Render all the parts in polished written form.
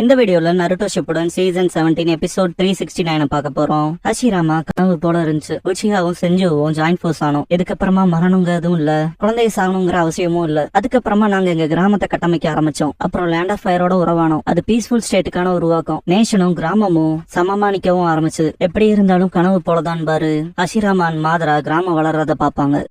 இந்த வீடியோல Naruto Shippuden season 17 episode 369 பார்க்க போறோம். ஹஷிராமா கனவு போல இருந்துச்சு. உச்சிகாவும் செஞ்சுவும் ஜாயின் ஃபோர்ஸ் ஆனோம். இதுக்கப்புறமா மரணங்க எதுவும் இல்ல, குழந்தைய சாகணுங்கிற அவசியமும் இல்ல. அதுக்கப்புறமா நாங்க எங்க கிராமத்தை கட்டமைக்க ஆரம்பிச்சோம். அப்புறம் லேண்ட் ஆஃப் ஃபயரோட உறவானோம். அது பீஸ்ஃபுல் ஸ்டேட்டுக்கான உருவாக்கம். நேஷனும் கிராமமும் சமமானிக்கவும் ஆரம்பிச்சு. எப்படி இருந்தாலும் கனவு போலதான் பாரு. ஹஷிராமான் மாதரா கிராமம் வளர்றத பாப்பாங்க.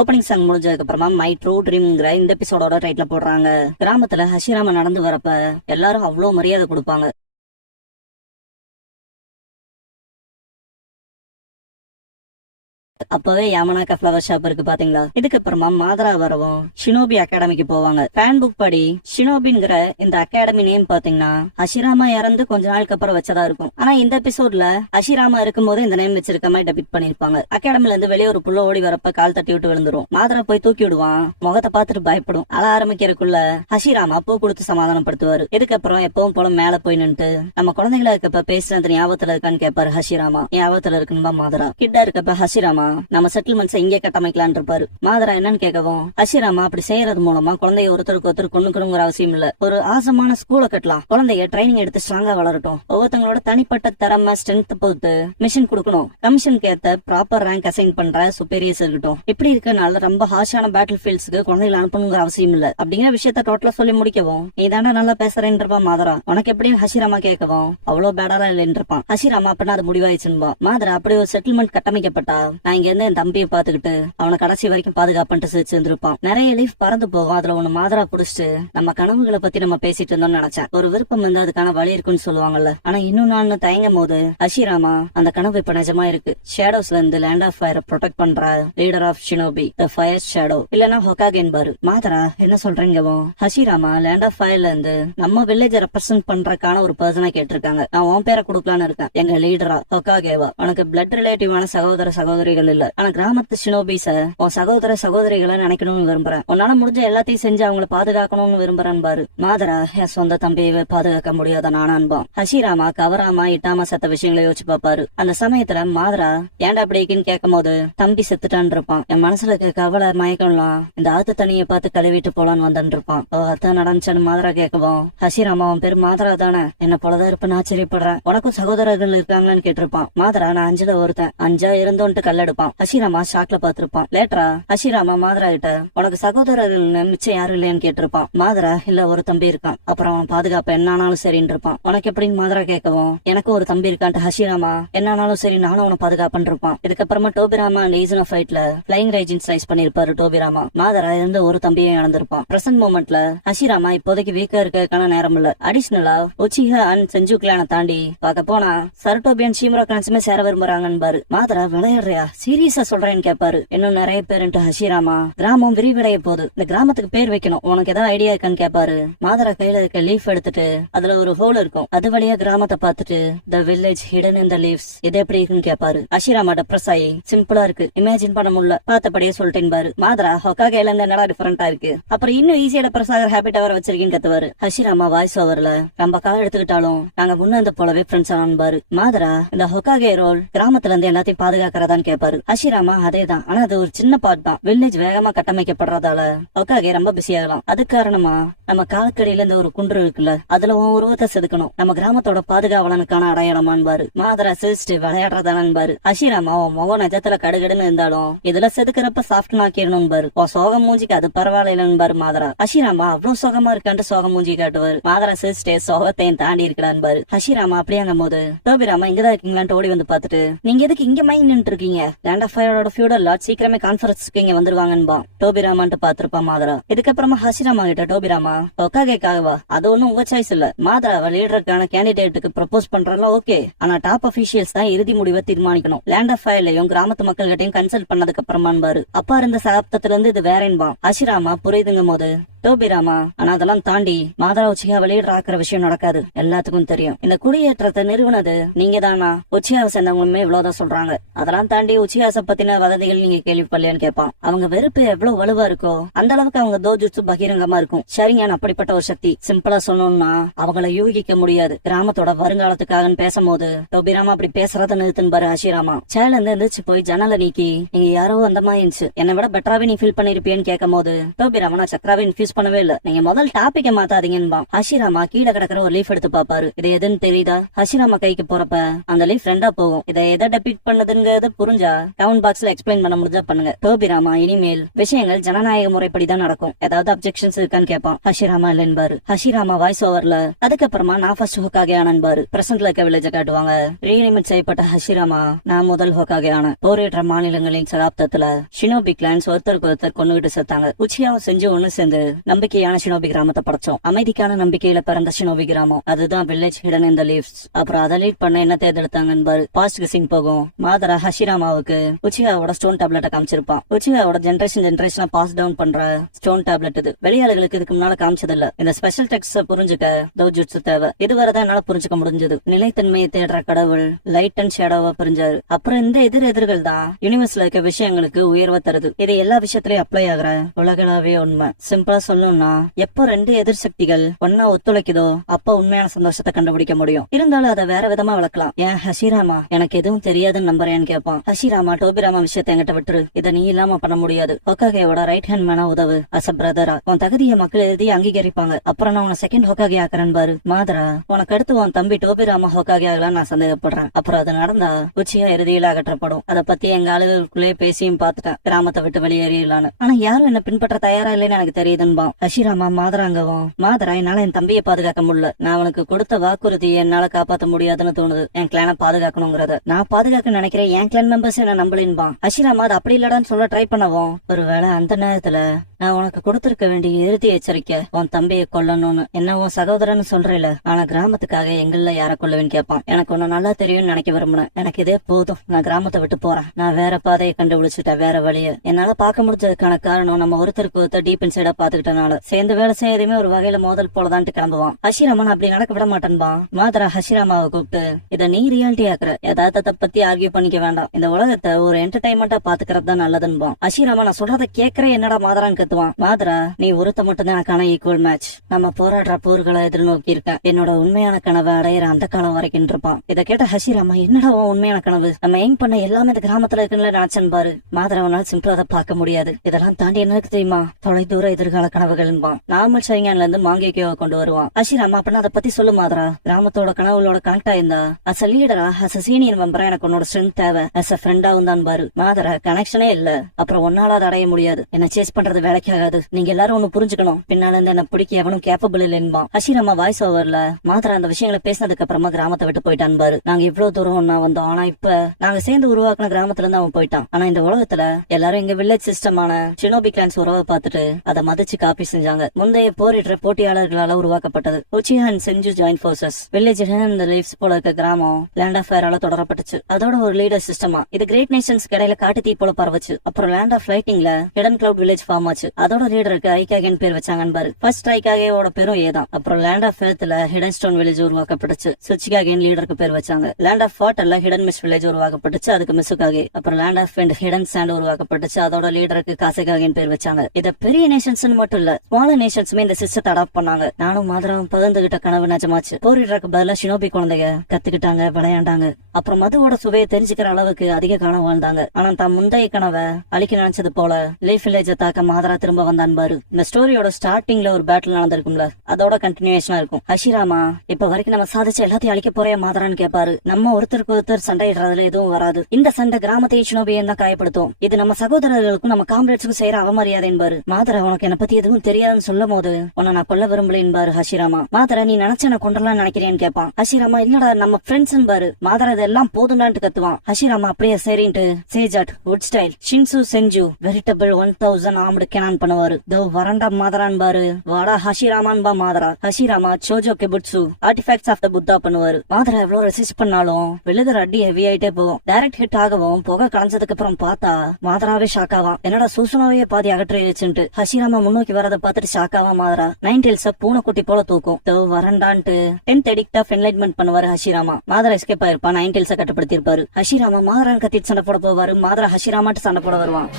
ஓப்பனிங் சாங் முடிஞ்சதுக்கு அப்புறமா மை ட்ரூ ட்ரீம்ங்கிற இந்த எபிசோடோட டைட்டில் போடுறாங்க. கிராமத்துல ஹஷிராமா நடந்து வரப்ப எல்லாரும் அவ்வளவு மரியாதை கொடுப்பாங்க. அப்பவே யாமனாக்கா ஃபிளவர் ஷாப் இருக்கு பாத்தீங்களா. இதுக்கப்புறமா மாதரா வரவும் ஷினோபி அகாடமிக்கு போவாங்க. ஃபேன் புக் படி ஷினோபிங்கிற இந்த அகாடமி நேம் பாத்தீங்கன்னா ஹஷிராமா இறந்து கொஞ்ச நாளுக்கு அப்புறம் வச்சதா இருக்கும். ஆனா இந்த எபிசோட்ல ஹஷிராமா இருக்கும் போது இந்த நேம் வச்சிருக்க மாதிரி டெபிட் பண்ணிருப்பாங்க. அகாடமில இருந்து வெளியே ஒரு புள்ள ஓடி வரப்ப கால் தட்டி விட்டு விழுந்துரும். மாதரா போய் தூக்கி விடுவான். முகத்தை பார்த்துட்டு பயப்படும். அழ ஆரம்பிக்கிறதுக்குள்ள ஹஷிராமா பூ கொடுத்து சமாதானப்படுத்துவாரு. இதுக்கப்புறம் எப்பவும் போல மேல போய் நின்று நம்ம குழந்தைங்களா இருக்கப்ப பேசுறது ஞாபகத்துல இருக்கான்னு கேட்பாரு ஹஷிராமா. ஞாபகத்துல இருக்குன்னு மாதரா கிட்டா இருக்கப்ப ஹஷிராமா நம்ம செட்டில்மெண்ட்ஸ் இங்கே கட்டமைக்கலாம் இருப்பாரு. மாதரா என்னன்னு கேட்கவும் ஹஷிராமா அப்படி செய்யறது மூலமா குழந்தைய ஒருத்தருக்கு ஒருத்தர் கொண்டுக்கணுங்கிற அவசியம் இல்ல, ஒரு ஆசமான ஸ்கூலை கட்டலாம். குழந்தைய ட்ரைனிங் எடுத்து ஸ்ட்ராங்கா வளரட்டும். ஒவ்வொருத்தங்களோட தனிப்பட்ட திறமை ஸ்ட்ரென்த் பொறுத்து மிஷன் கொடுக்கணும். கமிஷனுக்கு ஏத்த ப்ராப்பர் ரேங்க் அசைன் பண்ற சுப்பீரியர்ஸ் இருக்கட்டும். இப்படி இருக்கனால ரொம்ப ஹார்ஷான பேட்டில் ஃபீல்ட்ஸ்க்கு குழந்தைகளை அனுப்பணுங்கிற அவசியம் இல்ல அப்படிங்கிற விஷயத்த டோட்டலா சொல்லி முடிக்கவும் நீ தாண்டா நல்லா பேசுறேன்றப்பா மாதரா. உனக்கு எப்படின்னு ஹஷிராமா கேட்கவும் அவ்வளவு பேடரா இல்லைன்றப்பான். ஹஷிராமா அப்படின்னா அது முடிவாயிடுச்சுன்பா. மாதரா அப்படி ஒரு செட்டில்மெண்ட் கட்டமைக்கப்பட்டா நான் இங்க இருந்து என் தம்பியை பாத்துக்கிட்டு அவனை கடைசி வரைக்கும் பாதுகாப்புட்டு சிரிச்சிருந்திருப்பான். நிறைய லீஃப் பறந்து போகும். அதுல ஒண்ணு மாதரா புடிச்சிட்டு நம்ம கனவுகளை பத்தி நம்ம பேசிட்டு இருந்தோம்னு நினைச்சேன். ஒரு விருப்பம் வந்து அதுக்கான வழி இருக்குன்னு சொல்லுவாங்கல்ல. ஆனா இன்னும் நான் தயங்கும் போது ஹஷிராமா அந்த கனவு இப்ப நிஜமா இருக்கு. ஷேடோஸ்ல இருந்து லேண்ட் ஆஃப் ஃபயரை ப்ரொடெக்ட் பண்ற லீடர் ஆஃப் ஷினோபி தி ஃபயர் ஷேடோ இல்லனா ஹொகாகேன் பாரு. மாதரா என்ன சொல்றீங்கவோ ஹஷிராமா லேண்ட் ஆஃப் ஃபயர்ல இருந்து நம்ம வில்லேஜ் ரெப்ரசென்ட் பண்றதுக்கான ஒரு பர்சனா கேட்டிருக்காங்க. நான் உன் பேரை கொடுக்கலான்னு இருக்கேன். எங்க லீடரா ஹொகாகேவா. உனக்கு பிளட் ரிலேட்டிவான சகோதர சகோதரிகள் இல்ல, ஆனா கிராமத்து ஷினோபிஸ உன் சகோதர சகோதரிகளை நினைக்கணும்னு விரும்புறேன். உன்னால முடிஞ்ச எல்லாத்தையும் செஞ்சு அவங்களை பாதுகாக்கணும்னு விரும்புறேன் பாரு. மாதரா என் சொந்த தம்பியை பாதுகாக்க முடியாத நானான்பான். ஹஷிராமா கவராமா இட்டாம செத்த விஷயங்களை யோசிச்சு பாப்பாரு. அந்த சமயத்துல மாதரா ஏன்டா அப்படிக்குன்னு கேட்கும் போது தம்பி செத்துட்டான் இருப்பான். என் மனசுல இருக்க கவலை மயக்கம்லாம் இந்த ஆத்து தண்ணியை பார்த்து கழுவிட்டு போலான்னு வந்தன் இருப்பான். அதான் நடந்துச்சான்னு மாதரா கேட்கவும் ஹஷிராமா அவன் பேரு மாதரா தானே, என்ன போலதான் இருப்பேன்னு ஆச்சரியப்படுறேன். உனக்கும் சகோதரர்கள் இருக்காங்களான்னு கேட்டிருப்பான். மாதரா நான் 5ல ஒருத்தன், 5ஆ இருந்தோன்ட்டு கல்லெடுப்பான். ஹஷிராமா ஷாக்ல பாத்திருப்பான். லேட்டரா ஹஷிராமா மாதரா கிட்ட உனக்கு சகோதரர்கள் மிச்சம் யாரும் இல்லையான்னு கேட்டிருப்பான். மாதரா இல்ல ஒரு தம்பி இருக்கான், அப்புறம் அவன் பாதுகாப்பு என்னானாலும் சரின்னு இருப்பான். உனக்கு எப்படின்னு மாதரா கேட்கவும் எனக்கு ஒரு தம்பி இருக்கான்ட்டு ஹஷிராமா என்னானாலும் சரி நானும் அவனை பாதுகாப்புன்னு இருப்பான். இதுக்கப்புறமா டோபிராமா லீசன் ஆஃப் ஃபைட்ல பிளைங் ரேஜின் ஸ்லைஸ் பண்ணிருப்பாரு டோபிராமா. மாதரா இருந்த ஒரு தம்பியை இழந்திருப்பான். பிரசன்ட் மூமெண்ட்ல ஹஷிராமா இப்போதைக்கு வீக்கா இருக்கிறதுக்கான நேரம் இல்ல. அடிஷனலா உச்சிகா அண்ட் செஞ்சு கிளானை தாண்டி பார்க்க போனா சரட்டோபியன் ஷீமரோ கிளான்ஸுமே சேர விரும்புறாங்கன்னு பாரு. மாதரா விளையாடுறியா சீரியஸா சொல்றேன்னு கேட்பாரு. இன்னும் நிறைய பேருன்ட்டு ஹஷிராமா கிராமம் விரிவடைய போகுது, இந்த கிராமத்துக்கு பேர் வைக்கணும், உனக்கு ஏதாவது ஐடியா இருக்கான்னு கேட்பாரு. மாதரா கையில இருக்க லீஃப் எடுத்துட்டு அதுல ஒரு ஹோல் இருக்கும், அது வழியா கிராமத்தை பார்த்துட்டு the village hidden in the leaves இது எப்படி இருக்குன்னு கேட்பாரு. ஹஷிராமா டெப்ரஸ் ஆகி சிம்பிளா இருக்கு, இமேஜின் பண்ண முடியல, பார்த்தபடியே சொல்லிட்டேன் பாரு. மாதரா ஹொகாகேல இருந்து என்னடா டிஃபரெண்டா இருக்கு, அப்புறம் இன்னும் ஈஸியா டெப்ரஸ் ஆகிற ஹேபிட்டா வர வச்சிருக்கீன்னு கத்துவாரு. ஹஷிராமா வாய்ஸ் ஓவர்ல நம்ம கால எடுத்துக்கிட்டாலும் நாங்க முன்ன போலவே ஃப்ரெண்ட்ஸ் ஆனான் பாரு. மாதரா இந்த ஹொகாகே ரோல் கிராமத்துல இருந்து எல்லாத்தையும் பாதுகாக்கிறதான்னு கேட்பாரு. ஹஷிராமா அதேதான், ஆனா அது ஒரு சின்ன பார்ட் தான். வில்லேஜ் வேகமா கட்டமைக்கப்படுறதால ஹொகாகே ரொம்ப பிஸி ஆகலாம். அது காரணமா நம்ம காலக்கடியில இந்த ஒரு குன்று இருக்குல்ல, அதுல உருவத்தை செதுக்கணும், நம்ம கிராமத்தோட பாதுகாவலனுக்கான அடையாளமான்பாரு. மாதரா சிரிச்சுட்டு விளையாடுறதானு. ஹஷிராமா முகம் நிஜத்துல கடுகடுன்னு இருந்தாலும் இதுல செதுக்கிறப்ப சாஃப்ட் ஆக்கிடணும் பாரு. சோகம் மூஞ்சிக்கு அது பரவாயில்லன்னு பாரு மாதரா. ஹஷிராமா அவ்வளவு சோகமா இருக்கான்ட்டு சோகம் மூஞ்சி காட்டுவாரு. மாதரா சிரிச்சுட்டே சோகத்தையும் தாண்டி இருக்கிறான் பாரு. ஹஷிராமா அப்படியாங்கும் போது டோபிராமா இங்கதான் இருக்கீங்களான்னு ஓடி வந்து பாத்துட்டு நீங்க எதுக்கு இங்க மைண்ட் நின்று இருக்கீங்க, லேண்ட் ஆஃப் ஃபயரோட ஃபியூடல் லார்ட் சீக்கிரமே கான்ஃபரன்ஸ்க்கு இங்க வந்துருவாங்கன்பா. டோபிராமான்ட்டு பாத்துருப்பான் மாதரா. இதுக்கப்புறமா ஹஷிராமா கிட்ட டோபிராமா ஹொகாகேக்காகவா அது ஒன்னும் உங்க சாய்ஸ் இல்ல, மாதராவை லீடருக்கான கேண்டிடேட்டுக்கு ப்ரொபோஸ் பண்றதுல ஓகே, ஆனா டாப் அபிஷியல்ஸ் தான் இறுதி முடிவை தீர்மானிக்கணும். லேண்ட் ஆஃப் ஃபயர்லயும் கிராமத்து மக்கள் கிட்டையும் கன்சல்ட் பண்ணதுக்கு அப்புறமான்பாரு. அப்பா இருந்த சப்தத்துல இருந்து இது வேறேன்பான். ஹஷிராமா புரியுதுங்கும் போது டோபிராமா. ஆனா அதெல்லாம் தாண்டி மாதரா உச்சியா லீடர் ஆக்குற விஷயம் நடக்காது, எல்லாத்துக்கும் தெரியும். இந்த குடியேற்றத்தை நிறுவனது நீங்க தானா? உச்சியாவை சேர்ந்தவங்களுமே இவ்வளவுதான் சொல்றாங்க. அதெல்லாம் தாண்டி உச்சியாச பத்தின வதந்திகள் நீங்க கேள்விப்படலையான்னு கேட்பான். அவங்க வெறுப்பு எவ்வளவு வலுவா இருக்கோ அந்த அளவுக்கு அவங்க தோஜுட்சு பகிரங்கமா இருக்கும். சரிங்க, அப்படிப்பட்ட ஒரு சக்தி. சிம்பிளா சொல்லணும்னா அவங்கள யூகிக்க முடியாது. கிராமத்தோட வருங்காலத்துக்காக பேசும்போது டோபிராமா அப்படி பேசுறத நிறுத்துன்னு பாரு ஹஷிராமா. சேல இருந்து எந்திரிச்சு போய் ஜன்னலை நீக்கி நீங்க யாரோ அந்த மாதிரி இருந்துச்சு, என்னை விட பெட்டராவே நீ ஃபீல் பண்ணிருப்பியன்னு கேட்கும் போது டோபிராமா நான் சக்கராவே இன்ஃபியூஸ் பண்ணவே இல்ல, நீங்க முதல் டாபிக்க மாத்தாதீங்கன்னு ஹஷிராமா கீழே கிடக்குற ஒரு லீஃப் எடுத்து பாப்பாரு. இது எதுன்னு தெரியுதா? ஹஷிராமா கைக்கு போறப்ப அந்த லீஃப் ரெண்டா போகும். இதை எதை டெபிட் பண்ணதுங்கிறது புரிஞ்சா கமெண்ட் பாக்ஸ்ல எக்ஸ்பிளைன் பண்ண முடிஞ்சா பண்ணுங்க. டோபிராமா இனிமேல் விஷயங்கள் ஜனநாயக முறைப்படிதான் நடக்கும், ஏதாவது அப்செக்ஷன்ஸ் இருக்கான்னு கேட்பான். ஹஷிராமா இல்லைன்பாரு. ஹஷிராமா வாய்ஸ் ஓவர்ல அதுக்கப்புறமா நான் ஃபர்ஸ்ட் ஹோக்காகே ஆனன்பாரு. பிரசன்ட்ல இருக்க வில்லேஜ காட்டுவாங்க. ரீனிமேட் செய்யப்பட்ட ஹஷிராமா நான் முதல் ஹோக்காகே ஆன. போரிடுற மாநிலங்களின் சகாப்தத்துல ஷினோபி கிளான்ஸ் ஒருத்தருக்கு ஒருத்தர் கொண்டுகிட்டு செத்தாங்க. உச்சியாவும் செஞ்சு ஒண்ணு சேர்ந்து நம்பிக்கையான ஷினோபி கிராமத்தை படைச்சோம். அமைதிக்கான நம்பிக்கையில பிறந்த ஷினோபி கிராமம், அதுதான் வில்லேஜ் ஹிடன் இன் தி லீவ்ஸ். அப்புறம் அதை லீட் பண்ண என்ன தேர்ந்தெடுத்தாங்கன்னு பாஸ்ட்க்கு சிங் போகும். மாதரா ஹஷிராமாவுக்கு உச்சியாவோட ஸ்டோன் டேப்லெட்டை காமிச்சிருப்பான். உச்சியாவோட ஜெனரேஷனா பாஸ் டவுன் பண்ற ஸ்டோன் டேப்லெட் இது. வெளியாளுகளுக்கு இதுக்கு முன்னால காமிச்சது இல்ல. இந்த ஸ்பெஷல் டெக்ஸ்ட் புரிஞ்சுக்க தோஜுட்சு தேவை. இதுவரைதான் என்னால புரிஞ்சுக்க முடிஞ்சது. நிலைத்தன்மையை தேடுற கடவுள் லைட் அண்ட் ஷேடோவா புரிஞ்சாரு. அப்புறம் இந்த எதிர்கள் தான் யூனிவர்ஸ்ல இருக்க விஷயங்களுக்கு உயர்வை தருது. இது எல்லா விஷயத்திலயும் அப்ளை ஆகுற உலகளாவே உண்மை. சிம்பிளா சொல்லணும்னா எப்போ ரெண்டு எதிர் சக்திகள் ஒன்னா ஒத்துழைக்குதோ அப்ப உண்மையான சந்தோஷத்தை கண்டுபிடிக்க முடியும். இருந்தாலும் அதை வேற விதமா வளர்க்கலாம். ஏன் ஹஷிராமா எனக்கு எதுவும் தெரியாதுன்னு நம்புறேன்னு கேட்பான். ஹஷிராமா டோபிராமா விஷயத்தை என்கிட்ட விட்டுரு, இதை நீ இல்லாம பண்ண முடியாது. ஹோக்காகேவோட ரைட் ஹேண்ட் மேனா உதவு அஸ் அ பிரதரா. உன் தகுதியை மக்கள் எழுதி அங்கீகரிப்பாங்க. அப்புறம் நான் உன செகண்ட் ஹோக்காகே ஆக்குறேன் பாரு. மாதரா உனக்கு அடுத்து உன் தம்பி டோபிராமா ஹோக்காகே ஆகலாம் நான் சந்தேகப்படுறேன். அப்புறம் அது நடந்தா உச்சியா இறுதியில அகற்றப்படும். அதை பத்தி எங்க ஆளுகளுக்குள்ளே பேசியும் பார்த்துட்டேன், கிராமத்தை விட்டு வெளியேறிடலான்னு. ஆனா யாரும் என்ன பின்பற்ற தயாரா இல்லைன்னு எனக்கு தெரியுதுன்பா ஹஷிராமா. மாதராங்கவும் மாதரா என்னால என் தம்பியை பாதுகாக்க முடியல. நான் அவனுக்கு கொடுத்த வாக்குறுதியை என்னால காப்பாற்ற முடியாதுன்னு தோணுது. என் கிளானை பாதுகாக்கணுங்கிறத நான் பாதுகாக்க நினைக்கிறேன். என் கிளான் மெம்பர்ஸ் என்ன நம்பலின்பா ஹஷிராமா. அது அப்படி இல்லடான்னு சொல்ல ட்ரை பண்ணவும் ஒருவேளை அந்த நேரத்துல நான் உனக்கு கொடுத்திருக்க வேண்டிய இறுதி எச்சரிக்கை உன் தம்பியை கொல்லணும்னு. என்ன உன் சகோதரன்னு சொல்றேல, ஆனா கிராமத்துக்காக எங்கள்ல யார கொல்லுவேன்னு கேட்பான். எனக்கு ஒன்னு நல்லா தெரியும்னு நினைக்க விரும்புனேன். எனக்கு இதே போதும், நான் கிராமத்தை விட்டு போறேன். நான் வேற பாதையை கண்டுபிடிச்சிட்டேன், வேற வழிய. என்னால பார்க்க முடிஞ்சதுக்கான காரணம் நம்ம ஒருத்தருக்கு ஒருத்தர் டீப் இன்சைடா பாத்துக்கிட்டனால. சேர்ந்து வேலை செய்யறதுமே ஒரு வகையில மோதல் போலதான்ட்டு கிளம்புவான். ஹஷிராமன் அப்படி நடக்க விட மாட்டேன்பான். மாதரா ஹஷிராமாவை கூப்பிட்டு இதை நீ ரியாலிட்டி ஆக்குற, யதார்த்தத்தை பத்தி ஆர்கியூ பண்ணிக்க வேண்டாம். இந்த உலகத்தை ஒரு என்டர்டைன்மெண்டா பாத்துக்கிறது தான் நல்லதுன்பான். ஹஷிராமா நான் சொல்றதை கேட்கறேன் என்னடா மாதரான்னு கத்துவான். மாதரா நீ ஒருத்த மட்டும் தான் எனக்கான ஈக்குவல் மேட்ச். நம்ம போராடுற போர்களை எதிர்நோக்கி இருக்கேன். என்னோட உண்மையான கனவை அடையிற அந்த காலம் வரைக்கும் இருப்பான். இதை கேட்ட ஹஷிராமா என்னடா உண்மையான கனவு? நம்ம எய்ம் பண்ண எல்லாமே இந்த கிராமத்துல இருக்குன்னு நினைச்சேன் பாரு. மாதராவனால சிம்பிளா அதை பார்க்க முடியாது. இதெல்லாம் தாண்டி என்ன தெரியுமா? தொலை தூர எதிர்கால கனவுகள்பான். நார்மல் ஷைங்கான்ல இருந்து மாங்கேக்கியோவை கொண்டு வருவான். ஹஷிராமா அப்படின்னா அதை பத்தி சொல்லு மாதரா. கிராமத்தோட கனவுகளோட கனெக்ட் ஆயிருந்தா அஸ் அ லீடரா அஸ் அ சீனியர் மெம்பரா எனக்கு உன்னோட ஸ்ட்ரென்த் தேவை. அஸ் அ ஃப்ரெண்டாவும் தான் பாரு. மாதரா கனெக்ஷனே இல்ல, அப்புறம் ஒன்னால அதை அடைய முடியாது. என்ன சேஸ் பண்றது வேலைக்காகாது. நீங்க எல்லாரும் ஒண்ணு புரிஞ்சுக்கணும், பின்னால இருந்து என்ன பிடிக்க எவனும் கேப்பபிள் இல்லைன்பா ஹஷிராமா வாய்ஸ் ஓவர்ல. மாதரா அந்த விஷயங்களை பேசினதுக்கு அப்புறமா கிராமத்தை விட்டு போயிட்டான் பாரு. நாங்க இவ்வளவு தூரம் ஒன்னா வந்தோம், ஆனா இப்ப நாங்க சேர்ந்து உருவாக்குன கிராமத்துல இருந்து அவன் போயிட்டான். ஆனா இந்த உலகத்துல எல்லாரும் எங்க வில்லேஜ் சிஸ்டமான ஷினோபி கிளான்ஸ் உறவை பார்த்துட்டு அதை மதிச்சு காப்பி செஞ்சாங்க. முந்தைய போரிடுற போட்டியாளர்களால உருவாக்கப்பட்டது. உச்சியா அண்ட் செஞ்சு ஜாயின்ட் போர்சஸ். வில்லேஜ் இந்த லீவ்ஸ் போல இருக்க கிராமம் லேண்ட் ஆஃப் ஃபயரால தொடரப்பட்டுச்சு. அதோட ஒரு லீடர் சிஸ்டமா இது கிரேட் நேஷன்ஸ் இடையில காட்டு தீ போல பரவச்சு. அப்புறம் லேண்ட் ஆஃப் லைட்டிங்ல ஹிடன் கிளவுட் வில்லேஜ் ஃபார்ம் ஆச்சு. அதோட லீடருக்கு ஐகாகேன்னு பேர் வச்சாங்கன்னு பாரு. ஃபர்ஸ்ட் ஐகாகேவோட பேரும் ஏதான். அப்புறம் லேண்ட் ஆஃப் எர்த்ல ஹிடன் ஸ்டோன் வில்லேஜ் உருவாக்கப்பட்டுச்சு. சுச்சிகாகேன் லீடருக்கு பேர் வச்சாங்க. லேண்ட் ஆஃப் வாட்டர்ல ஹிடன் மிஸ்ட் வில்லேஜ் உருவாக்கப்பட்டுச்சு, அதுக்கு மிசுகாகே. அப்புறம் land of wind hidden sand உருவாக்கப்பட்டுச்சு, அதோட லீடருக்கு காசகாகேன்னு பேர் வச்சாங்க. இத பெரிய நேஷன்ஸ் மட்டும் இல்ல ஸ்மாலர் நேஷன்ஸுமே இந்த சிஸ்டத்தை அடாப்ட் பண்ணாங்க. நானும் மாதராவும் பகிர்ந்துகிட்ட கனவு நிஜமாச்சு. போரிடுறதுக்கு பதிலா ஷினோபி குழந்தைங்க கத்துக்கிட்டாங்க, விளையாண்டாங்க. அப்புறம் மதுவோட சுவையை தெரிஞ்சுக்கிற அளவுக்கு அதிக காலம் வாழ்ந்தாங்க. ஆனா தான் முந்தைய கனவை அழிக்க நினைச்சது போல லீஃப் வில்லேஜ தாக்க மாதரா திரும்ப வந்தான் பாரு. இந்த ஸ்டோரியோட ஸ்டார்டிங்ல ஒரு பேட்டில் நடந்திருக்கும்ல, அதோட கண்டினியூஷனா இருக்கும். ஹஷிராமா இப்ப வரைக்கும் நம்ம சாதிச்சு எல்லாத்தையும் அழிக்க போறே மாதரான்னு கேட்பாரு. நம்ம ஒருத்தருக்கு ஒருத்தர் சண்டையிடுறதுல எதுவும் வராது. இந்த சண்டை கிராமத்தை ஷினோபியன் தான் காயப்படுத்தும். இது நம்ம சகோதரர்களுக்கும் நம்ம காம்ரேட்ஸுக்கும் செய்யற அவமரியாதை என்பாரு. மாதரா உனக்கு என்ன பத்தி எதுவும் தெரியாதுன்னு சொல்லும் போது உன்னை நான் கொல்ல விரும்பல என்பாரு ஹஷிராமா. மாதரா நீ நினைச்ச நான் கொண்டலாம் நினைக்கிறேன்னு கேட்பான். ஹஷிராமா இல்லடா நம்ம ஃப்ரெண்ட்ஸ் பாரு. மாதரா இதெல்லாம் போதும்லான்ட்டு கத்துவான். ஹஷிராமா அப்படியே சரின்ட்டு சேஜாட் வுட் ஸ்டைல் ஷின்சு செஞ்சு வெரிட்டபிள் 1000 ஆர்ம்டு ஆன் பண்ணுவாரு. தோ வரண்டா மாதரான் பாரு, வாடா ஹஷிராமான் பா மாதரா. ஹஷிராமா shojo கெபுட்சு artefacts of the Buddha பண்ணுவாரு. மாதரா எவ்வளவு ரெசிஸ்ட் பண்ணாலும் விழுதுற அடி ஹெவி ஆயிட்டே போகும். டைரக்ட் ஹிட் ஆகவும் புகை கலைஞ்சதுக்கு அப்புறம் பார்த்தா மாதராவே ஷாக் ஆவான். என்னடா சூசுனாவே பாதி அகற்றிடுச்சுட்டு. ஹஷிராமா முன்னோக்கி வரதை பார்த்துட்டு ஷாக் ஆவா மாதரா. நைன் டெயில்ஸ பூனைக்குட்டி போல தூக்கும். தோ வரண்டான்ட்டு 10th எடிக்ட் ஆஃப் என்லைட்மெண்ட் பண்ணுவாரு ஹஷிராமா. மாதரா எஸ்கேப் ஆயிருப்பா, நைன் டெயில்ஸ கட்டுப்படுத்தி இருப்பாரு. ஹஷிராமா மாதரான் கத்திட்டு சண்டை போட போவாரு. மாதரா ஹஷிராமாட்டு சண்டை போட வருவான்.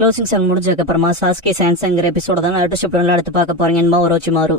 க்ளோசிங் சாங் முடிஞ்சதுக்கு அப்புறமா சாஸ்கே சான்சங்கிற எபிசோட தான் அடுத்த ஷிப்ல எடுத்து பார்க்க போறீங்க. Orochimaru